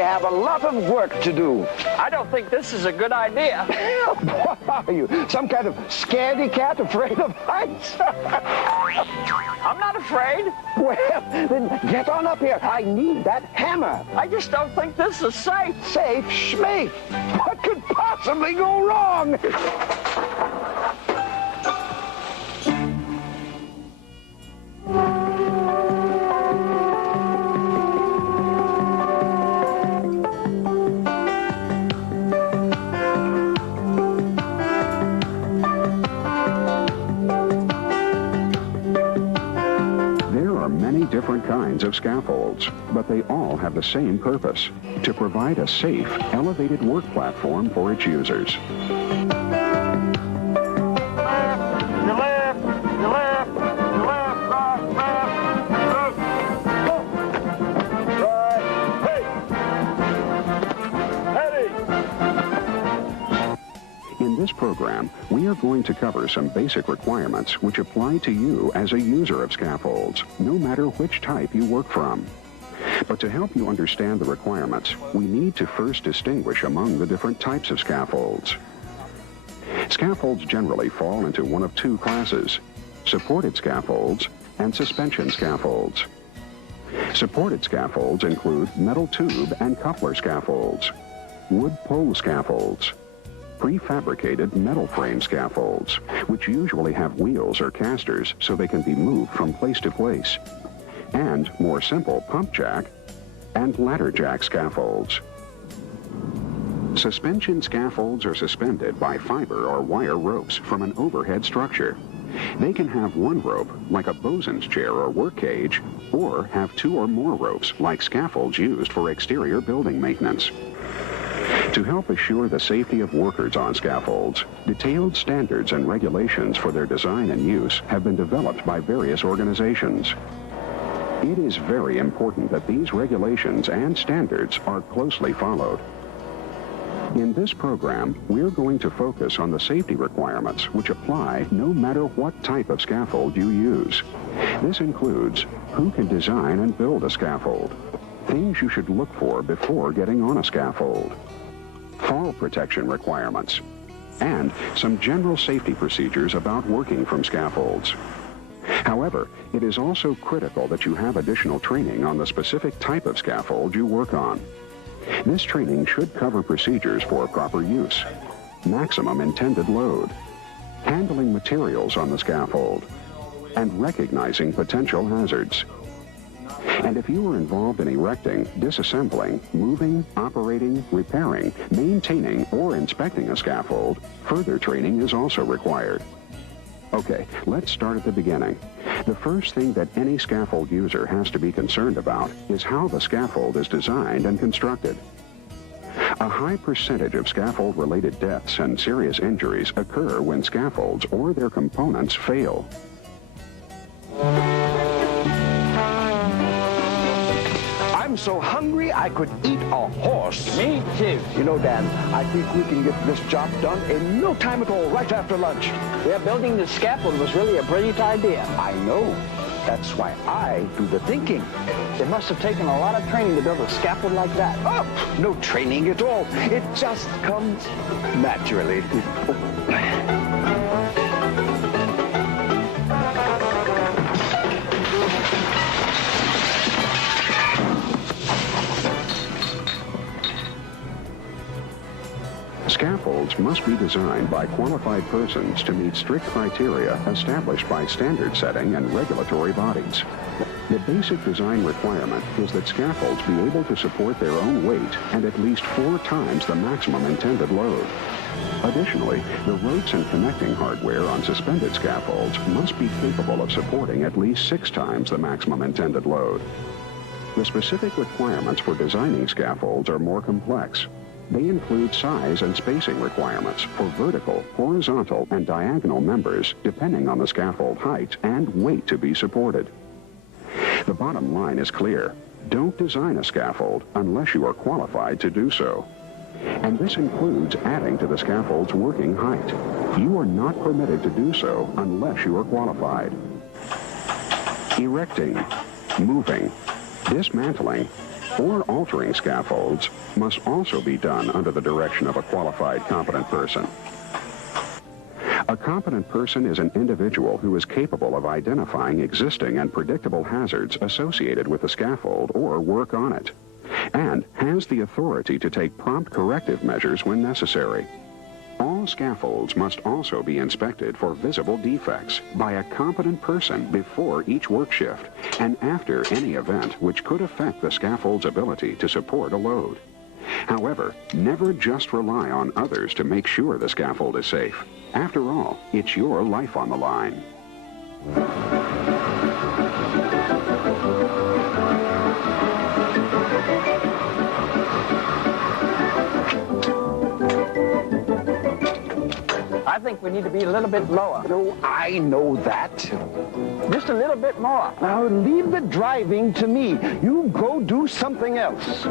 have a lot of work to do. I don't think this is a good idea. What are you, some kind of scaredy cat afraid of heights? I'm not afraid. Well, then get on up here. I need that hammer. I just don't think this is safe. Safe schmafe. What could possibly go wrong? Different kinds of scaffolds, but they all have the same purpose: to provide a safe, elevated work platform for its users. In this program, we are going to cover some basic requirements which apply to you as a user of scaffolds, no matter which type you work from. But to help you understand the requirements, we need to first distinguish among the different types of scaffolds. Scaffolds generally fall into one of two classes: supported scaffolds and suspension scaffolds. Supported scaffolds include metal tube and coupler scaffolds, wood pole scaffolds, prefabricated metal frame scaffolds, which usually have wheels or casters so they can be moved from place to place, and more simple pump jack and ladder jack scaffolds. Suspension scaffolds are suspended by fiber or wire ropes from an overhead structure. They can have one rope, like a bosun's chair or work cage, or have two or more ropes, like scaffolds used for exterior building maintenance. To help assure the safety of workers on scaffolds, detailed standards and regulations for their design and use have been developed by various organizations. It is very important that these regulations and standards are closely followed. In this program, we're going to focus on the safety requirements which apply no matter what type of scaffold you use. This includes who can design and build a scaffold, things you should look for before getting on a scaffold, fall protection requirements, and some general safety procedures about working from scaffolds. However, it is also critical that you have additional training on the specific type of scaffold you work on. This training should cover procedures for proper use, maximum intended load, handling materials on the scaffold, and recognizing potential hazards. And if you are involved in erecting, disassembling, moving, operating, repairing, maintaining, or inspecting a scaffold, further training is also required. Okay, let's start at the beginning. The first thing that any scaffold user has to be concerned about is how the scaffold is designed and constructed. A high percentage of scaffold-related deaths and serious injuries occur when scaffolds or their components fail. I'm so hungry I could eat a horse. Me too. You know, Dan, I think we can get this job done in no time at all, right after lunch. Yeah, building the scaffold was really a brilliant idea. I know. That's why I do the thinking. It must have taken a lot of training to build a scaffold like that. Oh, no training at all. It just comes naturally. Scaffolds must be designed by qualified persons to meet strict criteria established by standard setting and regulatory bodies. The basic design requirement is that scaffolds be able to support their own weight and at least 4 times the maximum intended load. Additionally, the ropes and connecting hardware on suspended scaffolds must be capable of supporting at least 6 times the maximum intended load. The specific requirements for designing scaffolds are more complex. They include size and spacing requirements for vertical, horizontal, and diagonal members depending on the scaffold height and weight to be supported. The bottom line is clear. Don't design a scaffold unless you are qualified to do so. And this includes adding to the scaffold's working height. You are not permitted to do so unless you are qualified. Erecting, moving, dismantling, or altering scaffolds must also be done under the direction of a qualified, competent person. A competent person is an individual who is capable of identifying existing and predictable hazards associated with the scaffold or work on it, and has the authority to take prompt corrective measures when necessary. All scaffolds must also be inspected for visible defects by a competent person before each work shift and after any event which could affect the scaffold's ability to support a load. However, never just rely on others to make sure the scaffold is safe. After all, it's your life on the line. I think we need to be a little bit lower. Oh, I know that. Just a little bit more. Now leave the driving to me. You go do something else.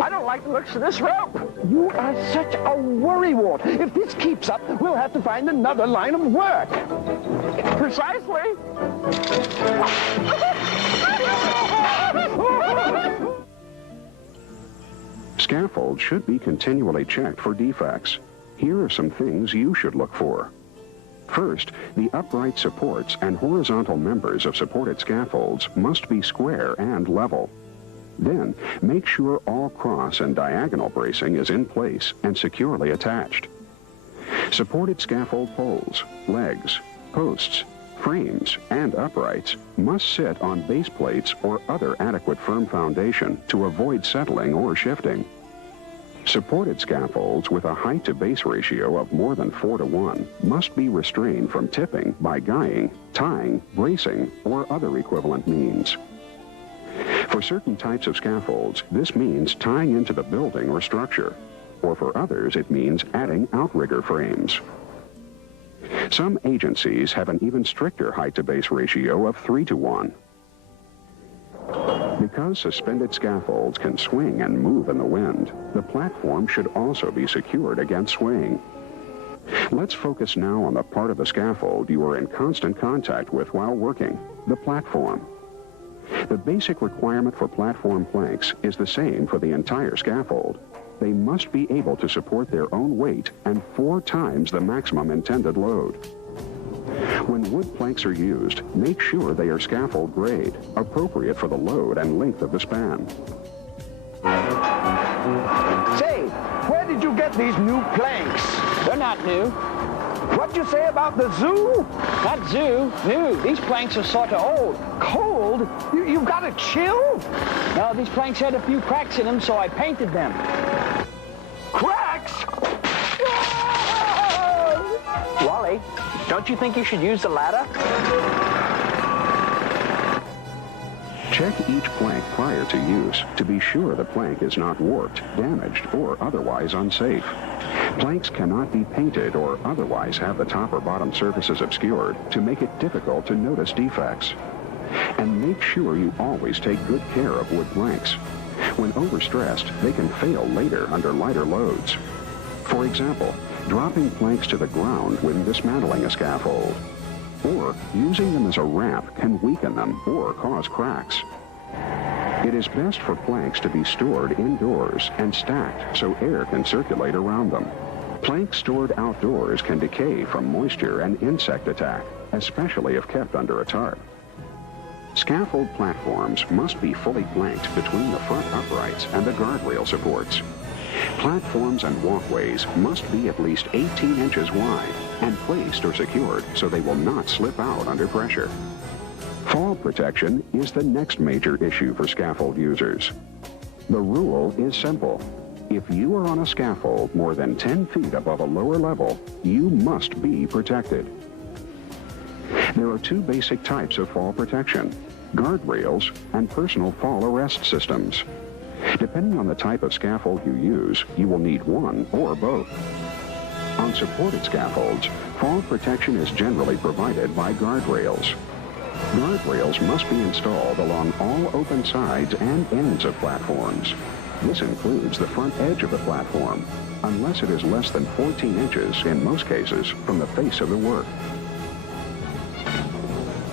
I don't like the looks of this rope. You are such a worrywart. If this keeps up, we'll have to find another line of work. Precisely. Scaffolds should be continually checked for defects. Here are some things you should look for. First, the upright supports and horizontal members of supported scaffolds must be square and level. Then, make sure all cross and diagonal bracing is in place and securely attached. Supported scaffold poles, legs, posts, frames, and uprights must sit on base plates or other adequate firm foundation to avoid settling or shifting. Supported scaffolds with a height-to-base ratio of more than 4:1 must be restrained from tipping by guying, tying, bracing, or other equivalent means. For certain types of scaffolds, this means tying into the building or structure, or for others it means adding outrigger frames. Some agencies have an even stricter height-to-base ratio of 3:1. Because suspended scaffolds can swing and move in the wind, the platform should also be secured against swaying. Let's focus now on the part of the scaffold you are in constant contact with while working, the platform. The basic requirement for platform planks is the same for the entire scaffold. They must be able to support their own weight and 4 times the maximum intended load. When wood planks are used, make sure they are scaffold grade, appropriate for the load and length of the span. Say, where did you get these new planks? They're not new. What'd you say about the zoo? Not zoo, new. These planks are sort of old. Cold? You got a chill? No, these planks had a few cracks in them, so I painted them. Cracks? Wally, don't you think you should use the ladder? Check each plank prior to use to be sure the plank is not warped, damaged, or otherwise unsafe. Planks cannot be painted or otherwise have the top or bottom surfaces obscured to make it difficult to notice defects. And make sure you always take good care of wood planks. When overstressed, they can fail later under lighter loads. For example, dropping planks to the ground when dismantling a scaffold, or using them as a ramp can weaken them or cause cracks. It is best for planks to be stored indoors and stacked so air can circulate around them. Planks stored outdoors can decay from moisture and insect attack, especially if kept under a tarp. Scaffold platforms must be fully planked between the front uprights and the guardrail supports. Platforms and walkways must be at least 18 inches wide and placed or secured so they will not slip out under pressure. Fall protection is the next major issue for scaffold users. The rule is simple. If you are on a scaffold more than 10 feet above a lower level, you must be protected. There are 2 basic types of fall protection: guardrails and personal fall arrest systems. Depending on the type of scaffold you use, you will need one or both. On supported scaffolds, fall protection is generally provided by guardrails. Guardrails must be installed along all open sides and ends of platforms. This includes the front edge of the platform, unless it is less than 14 inches in most cases from the face of the work.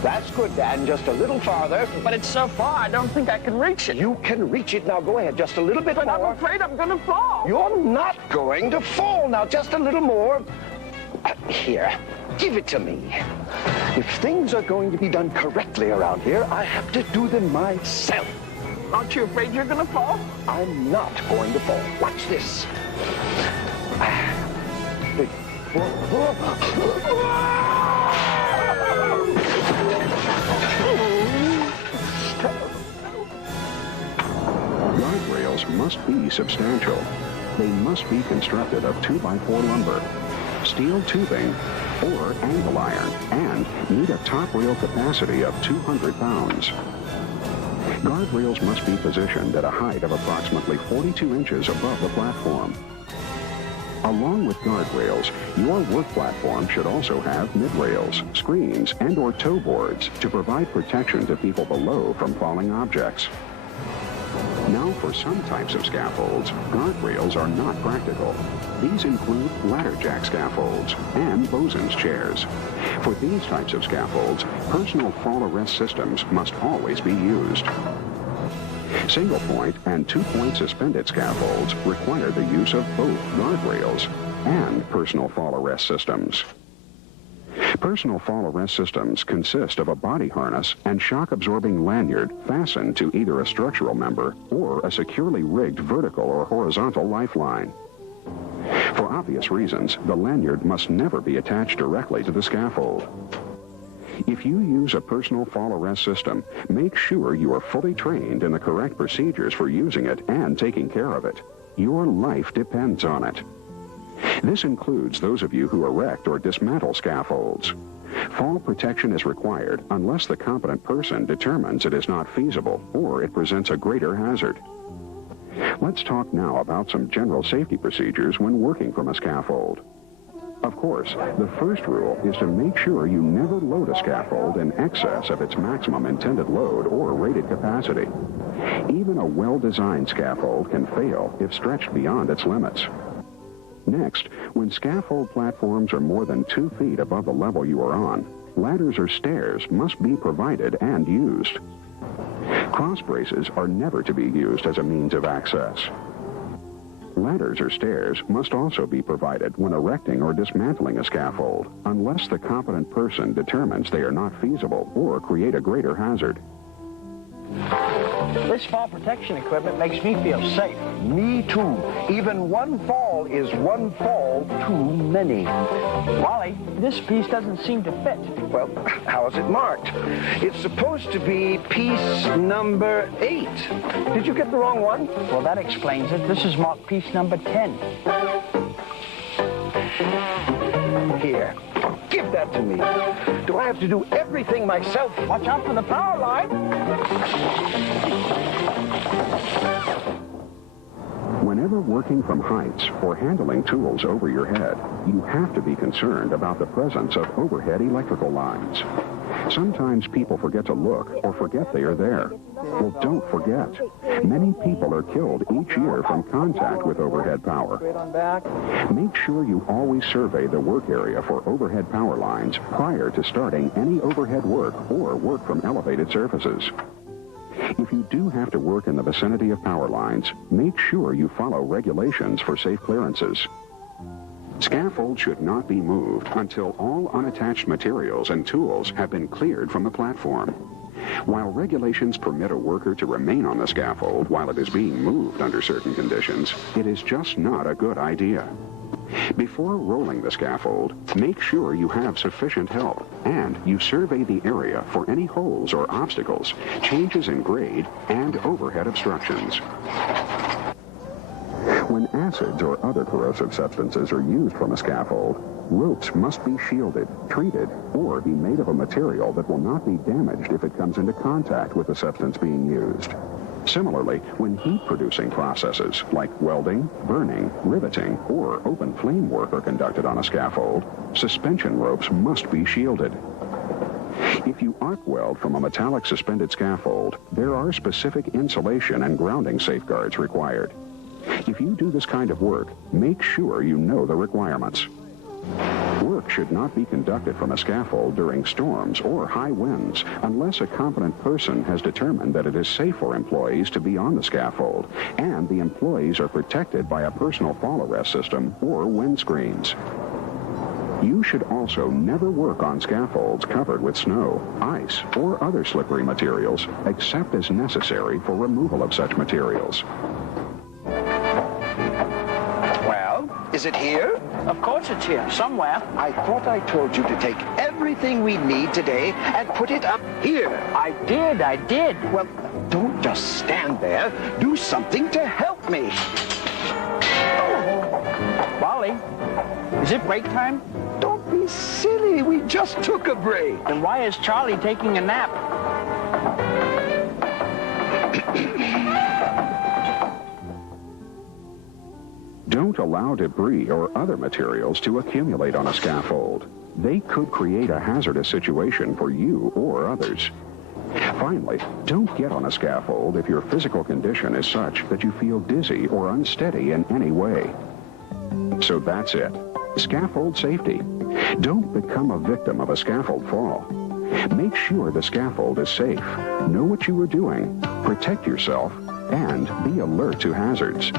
That's good, Dan. Just a little farther. But it's so far, I don't think I can reach it. You can reach it. Now go ahead. Just a little bit But more. I'm afraid I'm going to fall. You're not going to fall. Now just a little more. Here, give it to me. If things are going to be done correctly around here, I have to do them myself. Aren't you afraid you're going to fall? I'm not going to fall. Watch this. Guardrails must be substantial. They must be constructed of 2x4 lumber, steel tubing, or angle iron, and need a top rail capacity of 200 pounds. Guardrails must be positioned at a height of approximately 42 inches above the platform. Along with guardrails, your work platform should also have midrails, screens, and/or toe boards to provide protection to people below from falling objects. Now, for some types of scaffolds, guardrails are not practical. These include ladder jack scaffolds and bosun's chairs. For these types of scaffolds, personal fall arrest systems must always be used. Single-point and two-point suspended scaffolds require the use of both guardrails and personal fall arrest systems. Personal fall arrest systems consist of a body harness and shock-absorbing lanyard fastened to either a structural member or a securely rigged vertical or horizontal lifeline. For obvious reasons, the lanyard must never be attached directly to the scaffold. If you use a personal fall arrest system, make sure you are fully trained in the correct procedures for using it and taking care of it. Your life depends on it. This includes those of you who erect or dismantle scaffolds. Fall protection is required unless the competent person determines it is not feasible or it presents a greater hazard. Let's talk now about some general safety procedures when working from a scaffold. Of course, the first rule is to make sure you never load a scaffold in excess of its maximum intended load or rated capacity. Even a well-designed scaffold can fail if stretched beyond its limits. Next, when scaffold platforms are more than 2 feet above the level you are on, ladders or stairs must be provided and used. Cross braces are never to be used as a means of access. Ladders or stairs must also be provided when erecting or dismantling a scaffold, unless the competent person determines they are not feasible or create a greater hazard. This fall protection equipment makes me feel safe. Me too. Even one fall is one fall too many. Wally, this piece doesn't seem to fit. Well, how is it marked? It's supposed to be piece number 8. Did you get the wrong one? Well, that explains it. This is marked piece number 10. Here, give that to me. Do I have to do everything myself? Watch out for the power line. Whenever working from heights or handling tools over your head, you have to be concerned about the presence of overhead electrical lines. Sometimes people forget to look or forget they are there. Well, don't forget. Many people are killed each year from contact with overhead power. Make sure you always survey the work area for overhead power lines prior to starting any overhead work or work from elevated surfaces. If you do have to work in the vicinity of power lines, make sure you follow regulations for safe clearances. Scaffolds should not be moved until all unattached materials and tools have been cleared from the platform. While regulations permit a worker to remain on the scaffold while it is being moved under certain conditions, it is just not a good idea. Before rolling the scaffold, make sure you have sufficient help and you survey the area for any holes or obstacles, changes in grade, and overhead obstructions. When acids or other corrosive substances are used from a scaffold, ropes must be shielded, treated, or be made of a material that will not be damaged if it comes into contact with the substance being used. Similarly, when heat-producing processes like welding, burning, riveting, or open flame work are conducted on a scaffold, suspension ropes must be shielded. If you arc weld from a metallic suspended scaffold, there are specific insulation and grounding safeguards required. If you do this kind of work, make sure you know the requirements. Work should not be conducted from a scaffold during storms or high winds unless a competent person has determined that it is safe for employees to be on the scaffold and the employees are protected by a personal fall arrest system or windscreens. You should also never work on scaffolds covered with snow, ice, or other slippery materials except as necessary for removal of such materials. Well, is it here? Of course it's here, somewhere. I thought I told you to take everything we need today and put it up here. I did. Well, don't just stand there. Do something to help me. Wally, is it break time? Don't be silly. We just took a break. Then why is Charlie taking a nap? Don't allow debris or other materials to accumulate on a scaffold. They could create a hazardous situation for you or others. Finally, don't get on a scaffold if your physical condition is such that you feel dizzy or unsteady in any way. So that's it. Scaffold safety. Don't become a victim of a scaffold fall. Make sure the scaffold is safe. Know what you are doing. Protect yourself and be alert to hazards.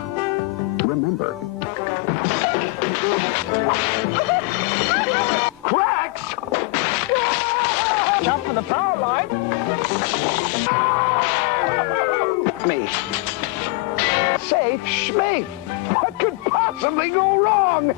Remember, Cracks! Jump for the power line. Me. Safe schmafe. What could possibly go wrong?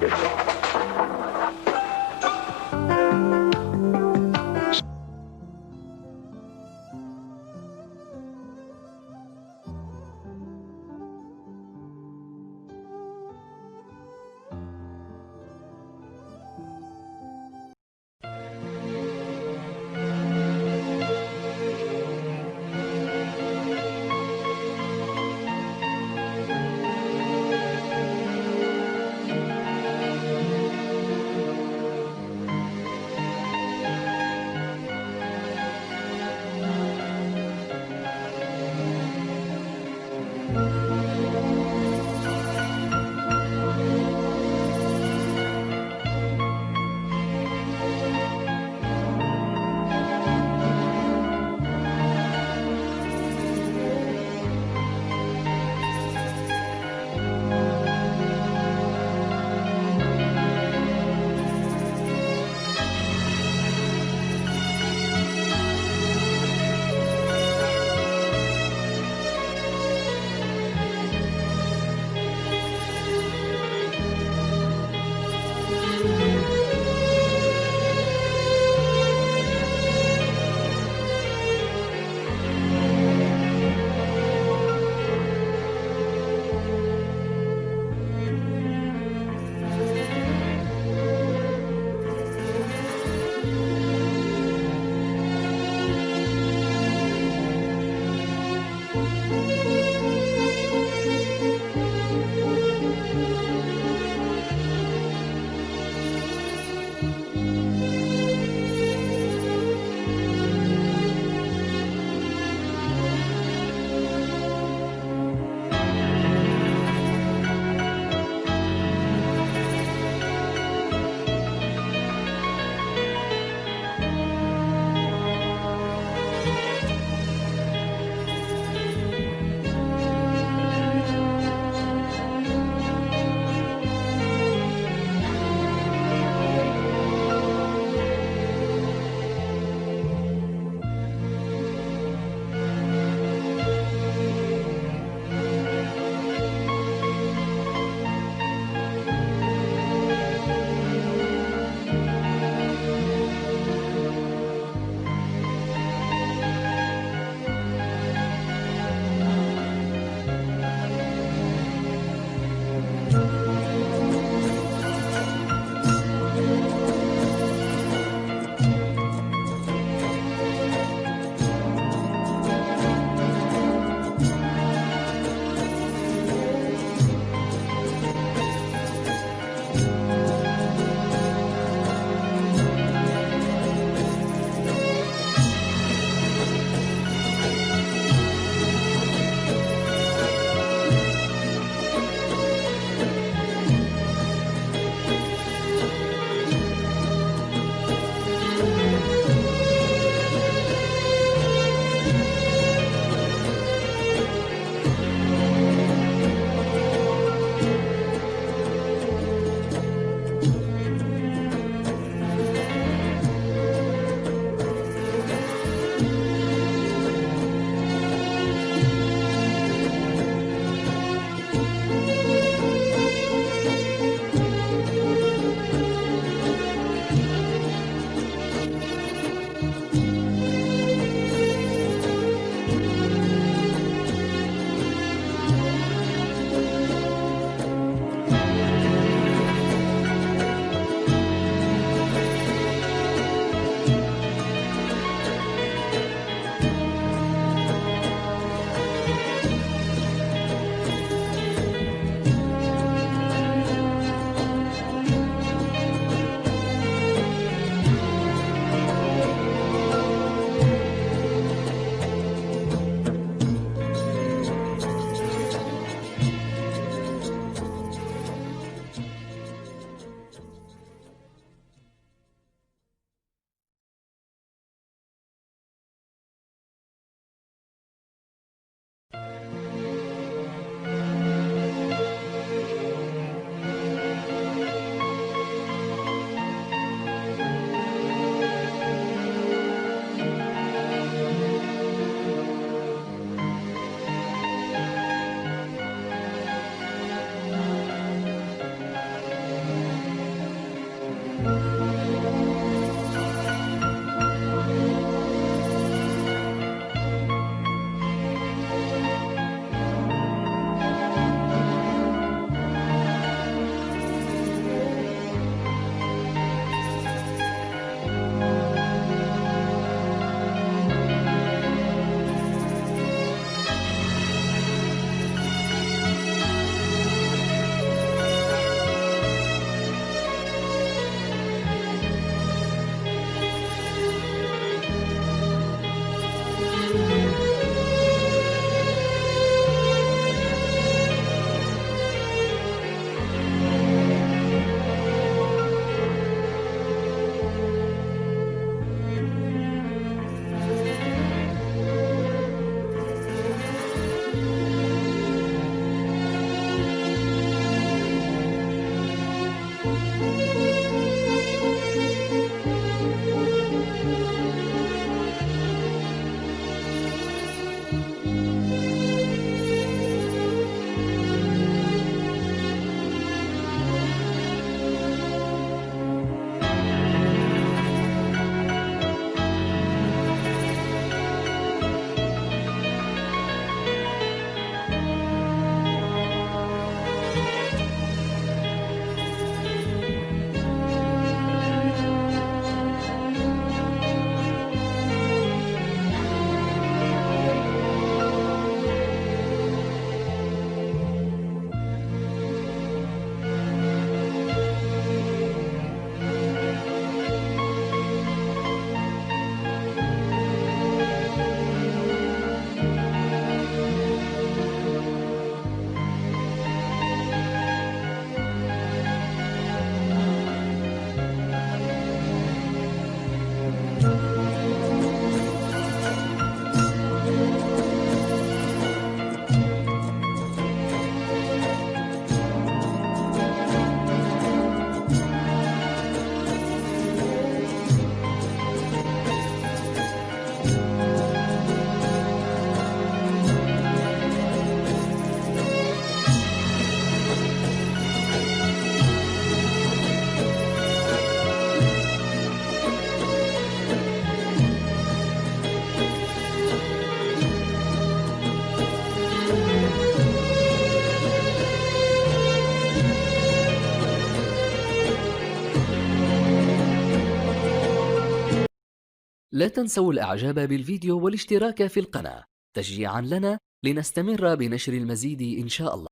لا تنسوا الإعجاب بالفيديو والاشتراك في القناة تشجيعا لنا لنستمر بنشر المزيد إن شاء الله.